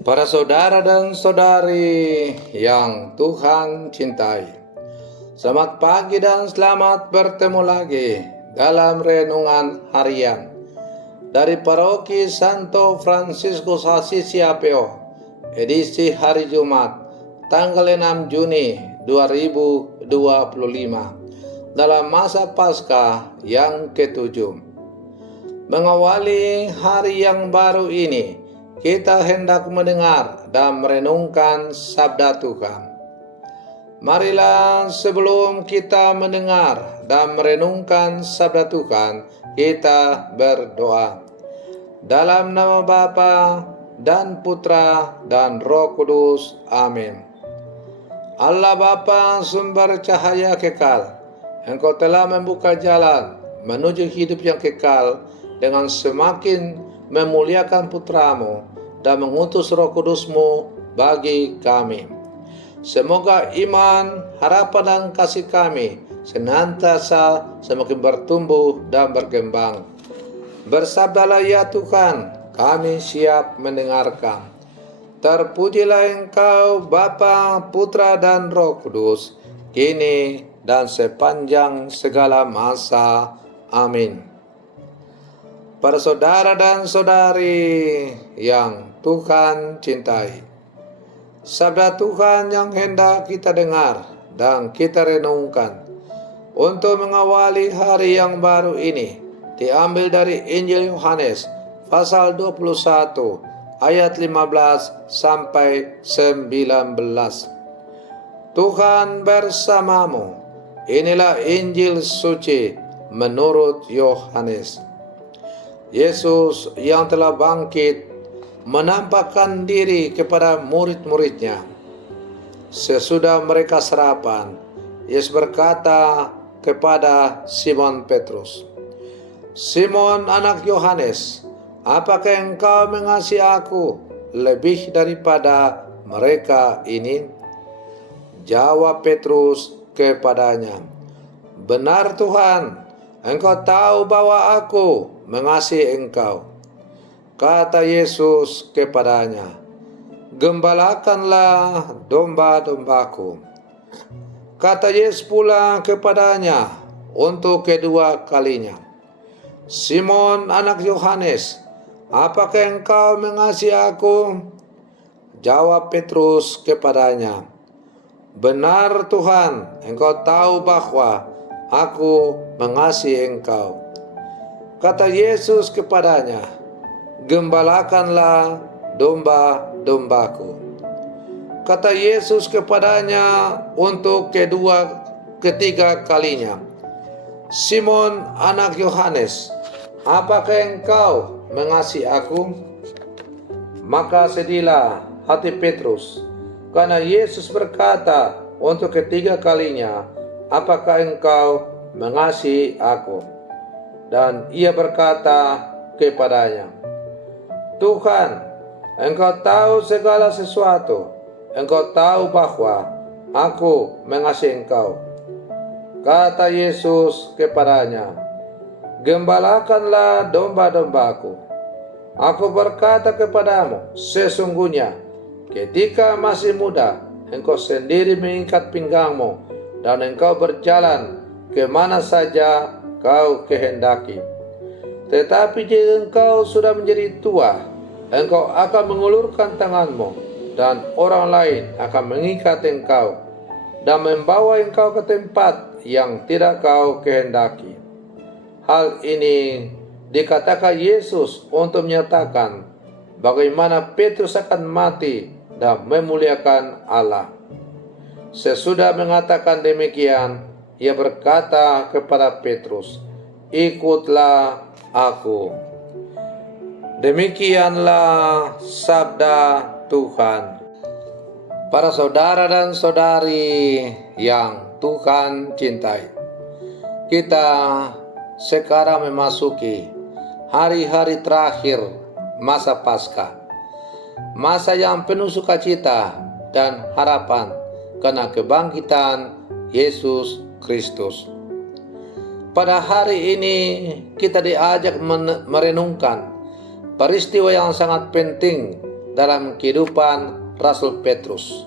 Para saudara dan saudari yang Tuhan cintai, selamat pagi dan selamat bertemu lagi dalam renungan harian dari Paroki Santo Fransiskus Assisi Apeo, edisi hari Jumat, tanggal 6 Juni 2025, dalam masa Paskah yang ketujuh. Mengawali hari yang baru ini, kita hendak mendengar dan merenungkan sabda Tuhan. Marilah sebelum kita mendengar dan merenungkan sabda Tuhan, kita berdoa. Dalam nama Bapa dan Putra dan Roh Kudus. Amin. Allah Bapa, sumber cahaya kekal, Engkau telah membuka jalan menuju hidup yang kekal dengan semakin memuliakan Putramu dan mengutus Roh Kudus-Mu bagi kami. Semoga iman, harapan dan kasih kami senantiasa semakin bertumbuh dan berkembang. Bersabdalah ya Tuhan, kami siap mendengarkan. Terpujilah Engkau Bapa, Putra dan Roh Kudus, kini dan sepanjang segala masa. Amin. Para saudara dan saudari yang Tuhan cintai, sabda Tuhan yang hendak kita dengar dan kita renungkan untuk mengawali hari yang baru ini diambil dari Injil Yohanes pasal 21 ayat 15 sampai 19. Tuhan bersamamu. Inilah Injil suci menurut Yohanes. Yesus yang telah bangkit menampakkan diri kepada murid-muridnya. Sesudah mereka sarapan, Yesus berkata kepada Simon Petrus, "Simon anak Yohanes, apakah engkau mengasihi aku lebih daripada mereka ini?" Jawab Petrus kepadanya, "Benar Tuhan, Engkau tahu bahwa aku mengasihi Engkau." Kata Yesus kepadanya, "Gembalakanlah domba-dombaku." Kata Yesus pula kepadanya untuk kedua kalinya, "Simon anak Yohanes, apakah engkau mengasihi aku?" Jawab Petrus kepadanya, "Benar Tuhan, Engkau tahu bahwa aku mengasihi Engkau." Kata Yesus kepadanya, "Gembalakanlah domba-dombaku." Kata Yesus kepadanya untuk ketiga kalinya, "Simon anak Yohanes, apakah engkau mengasihi aku?" Maka sedihlah hati Petrus, karena Yesus berkata untuk ketiga kalinya, "Apakah engkau mengasihi aku?" Dan ia berkata kepadanya, "Tuhan, Engkau tahu segala sesuatu. Engkau tahu bahwa aku mengasihi Engkau." Kata Yesus kepadanya, "Gembalakanlah domba-dombaku. Aku berkata kepadamu, sesungguhnya ketika masih muda, engkau sendiri mengikat pinggangmu dan engkau berjalan kemana saja kau kehendaki. Tetapi jika engkau sudah menjadi tua, engkau akan mengulurkan tanganmu dan orang lain akan mengikat engkau dan membawa engkau ke tempat yang tidak kau kehendaki." Hal ini dikatakan Yesus untuk menyatakan bagaimana Petrus akan mati dan memuliakan Allah. Sesudah mengatakan demikian, ia berkata kepada Petrus, "Ikutlah aku." Demikianlah sabda Tuhan. Para saudara dan saudari yang Tuhan cintai, kita sekarang memasuki hari-hari terakhir masa Paskah, masa yang penuh sukacita dan harapan karena kebangkitan Yesus Kristus. Pada hari ini kita diajak merenungkan peristiwa yang sangat penting dalam kehidupan Rasul Petrus,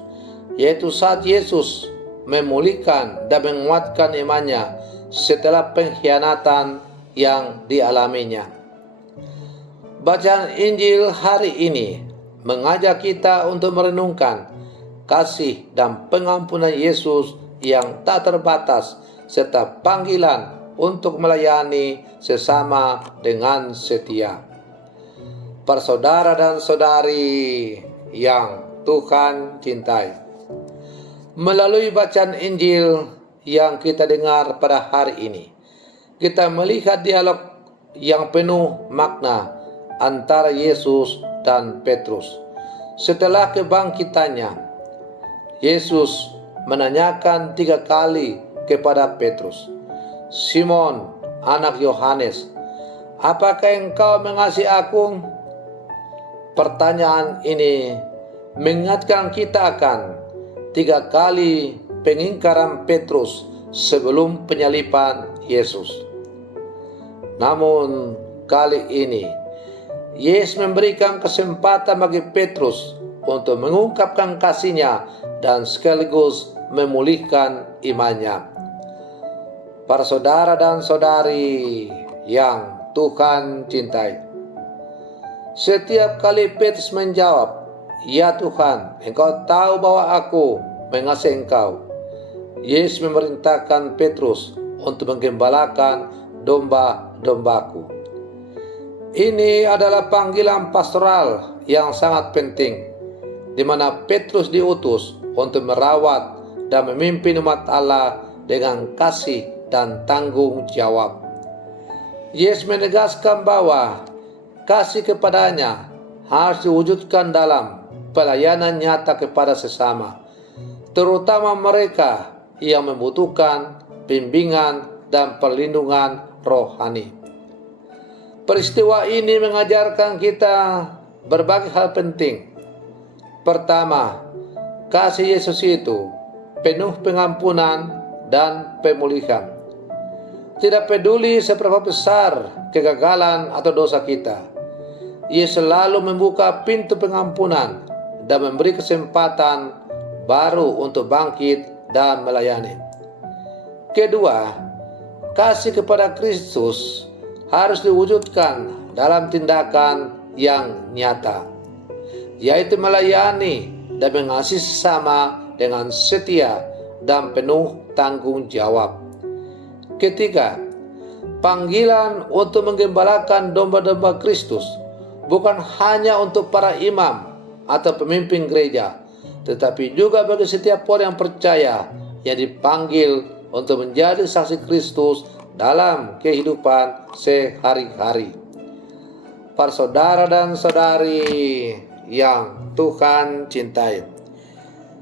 yaitu saat Yesus memulihkan dan menguatkan imannya setelah pengkhianatan yang dialaminya. Bacaan Injil hari ini mengajak kita untuk merenungkan kasih dan pengampunan Yesus yang tak terbatas serta panggilan untuk melayani sesama dengan setia. Para saudara dan saudari yang Tuhan cintai, melalui bacaan Injil yang kita dengar pada hari ini, kita melihat dialog yang penuh makna antara Yesus dan Petrus. Setelah kebangkitannya, Yesus menanyakan 3 kali kepada Petrus, "Simon, anak Yohanes, apakah engkau mengasihi aku?" Pertanyaan ini mengingatkan kita akan 3 kali pengingkaran Petrus sebelum penyaliban Yesus. Namun kali ini Yesus memberikan kesempatan bagi Petrus untuk mengungkapkan kasihnya dan sekaligus memulihkan imannya. Para saudara dan saudari yang Tuhan cintai, setiap kali Petrus menjawab, "Ya Tuhan, Engkau tahu bahwa aku mengasihi Engkau," Yesus memerintahkan Petrus untuk menggembalakan domba-dombaku. Ini adalah panggilan pastoral yang sangat penting, di mana Petrus diutus untuk merawat dan memimpin umat Allah dengan kasih dan tanggung jawab. Yesus menegaskan bahwa kasih kepadanya harus diwujudkan dalam pelayanan nyata kepada sesama, terutama mereka yang membutuhkan bimbingan dan perlindungan rohani. Peristiwa ini mengajarkan kita berbagai hal penting. Pertama, kasih Yesus itu penuh pengampunan dan pemulihan. Tidak peduli seberapa besar kegagalan atau dosa kita, Ia selalu membuka pintu pengampunan dan memberi kesempatan baru untuk bangkit dan melayani. Kedua, kasih kepada Kristus harus diwujudkan dalam tindakan yang nyata, yaitu melayani dan mengasihi sesama dengan setia dan penuh tanggung jawab. Ketiga, panggilan untuk menggembalakan domba-domba Kristus bukan hanya untuk para imam atau pemimpin gereja, tetapi juga bagi setiap orang yang percaya yang dipanggil untuk menjadi saksi Kristus dalam kehidupan sehari-hari. Para saudara dan saudari yang Tuhan cintai,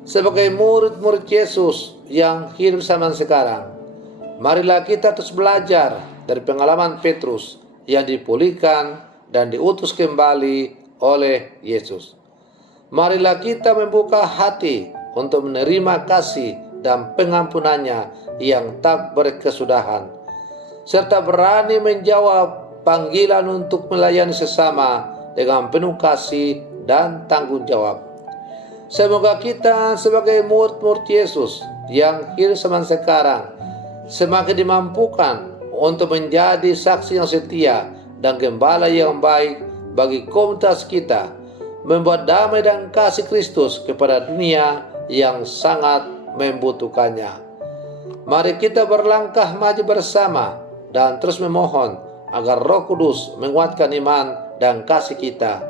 sebagai murid-murid Yesus yang hidup zaman sekarang, marilah kita terus belajar dari pengalaman Petrus yang dipulihkan dan diutus kembali oleh Yesus. Marilah kita membuka hati untuk menerima kasih dan pengampunannya yang tak berkesudahan, serta berani menjawab panggilan untuk melayani sesama dengan penuh kasih dan tanggung jawab. Semoga kita sebagai murid-murid Yesus yang hidup zaman sekarang semakin dimampukan untuk menjadi saksi yang setia dan gembala yang baik bagi komunitas kita, membuat damai dan kasih Kristus kepada dunia yang sangat membutuhkannya. Mari kita berlangkah maju bersama dan terus memohon agar Roh Kudus menguatkan iman dan kasih kita,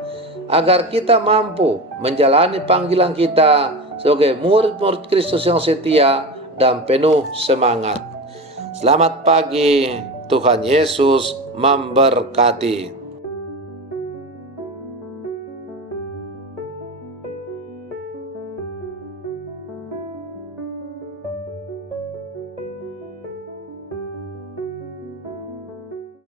agar kita mampu menjalani panggilan kita sebagai murid-murid Kristus yang setia dan penuh semangat. Selamat pagi, Tuhan Yesus memberkati.